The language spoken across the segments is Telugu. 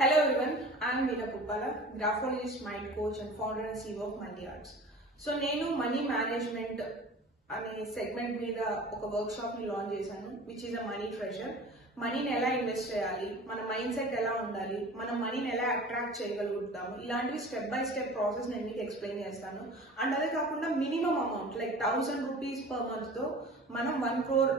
Hello everyone, I am Veena Puppala, graphologist, mind coach and founder and CEO of Money Arts. So నేను మనీ మేనేజ్మెంట్ అనే సెగ్మెంట్ మీద ఒక వర్క్ షాప్ ని లాంచ్ చేశాను, which is a money treasure. మనీని ఎలా ఇన్వెస్ట్ చేయాలి, మన మైండ్ సెట్ ఎలా ఉండాలి, మనం మనీని ఎలా అట్రాక్ట్ చేయగలుగుతాము, ఇలాంటివి స్టెప్ బై స్టెప్ ప్రాసెస్ నేను మీకు ఎక్స్ప్లెయిన్ చేస్తాను. అండ్ అదే కాకుండా minimum amount like 1000 rupees per month తో మనం 1 crore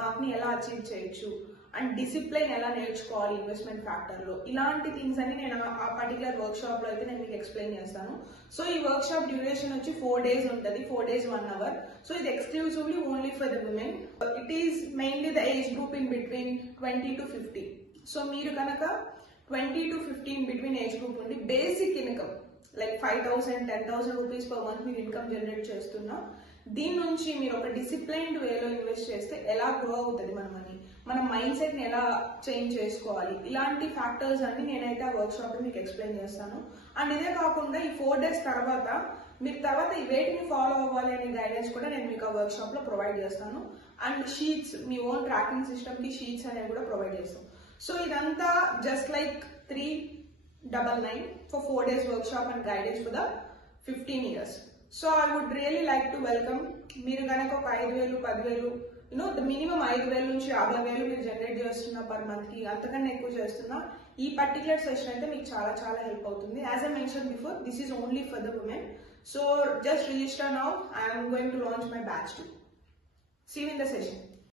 మార్క్ ని ఎలా అచీవ్ చేయొచ్చు అండ్ డిసిప్లిన్ ఎలా నేర్చుకోవాలి ఇన్వెస్ట్మెంట్ ఫ్యాక్టర్ లో, ఇలాంటి థింగ్స్ అన్ని నేను ఆ పర్టికులర్ వర్క్ షాప్ లో అయితే నేను మీకు ఎక్స్ప్లెయిన్ చేస్తాను. సో ఈ వర్క్ షాప్ డ్యూరేషన్ వచ్చి 4 days ఉంటుంది, 4 days 1 hour. సో ఇది exclusively only for the women. It is mainly the age group in between 20 to 50. So మీరు కనుక 20 to 15 బిట్వీన్ ఏజ్ గ్రూప్ ఉండి basic income like 5,000 10,000 rupees per month మీరు ఇన్కమ్ జనరేట్ చేస్తున్నా, దీని నుంచి మీరు ఒక డిసిప్లైన్డ్ వేలో ఇన్వెస్ట్ చేస్తే ఎలా గ్రో అవుతుంది మన మనీ, మన మైండ్ సెట్ ని ఎలా చేంజ్ చేసుకోవాలి, ఇలాంటి ఫ్యాక్టర్స్ అన్ని నేనైతే ఆ వర్క్ షాప్ లో మీకు ఎక్స్ప్లెయిన్ చేస్తాను. అండ్ ఇదే కాకుండా ఈ 4 days తర్వాత మీరు తర్వాత ఈ వేటిని ఫాలో అవ్వాలి అనే గైడెన్స్ కూడా నేను మీకు ఆ వర్క్ షాప్ లో ప్రొవైడ్ చేస్తాను. And sheets, me own tracking system కి షీట్స్ అనేవి కూడా ప్రొవైడ్ చేస్తాం. సో ఇదంతా just like 399 for 4 days workshop and guidance for the 15 years. So I would really like to welcome, మీరు కనుక ఒక 5,000 10,000 ద మినిమం 5,000 నుంచి 50,000 మీరు జనరేట్ చేస్తున్నా పర్ మంత్ కి, అంతకన్నా ఎక్కువ చేస్తున్నా, ఈ పర్టికులర్ సెషన్ అయితే మీకు చాలా చాలా హెల్ప్ అవుతుంది. As I mention before, this is only for the women. So just register now. I'm going to launch my batch too. See you in the session.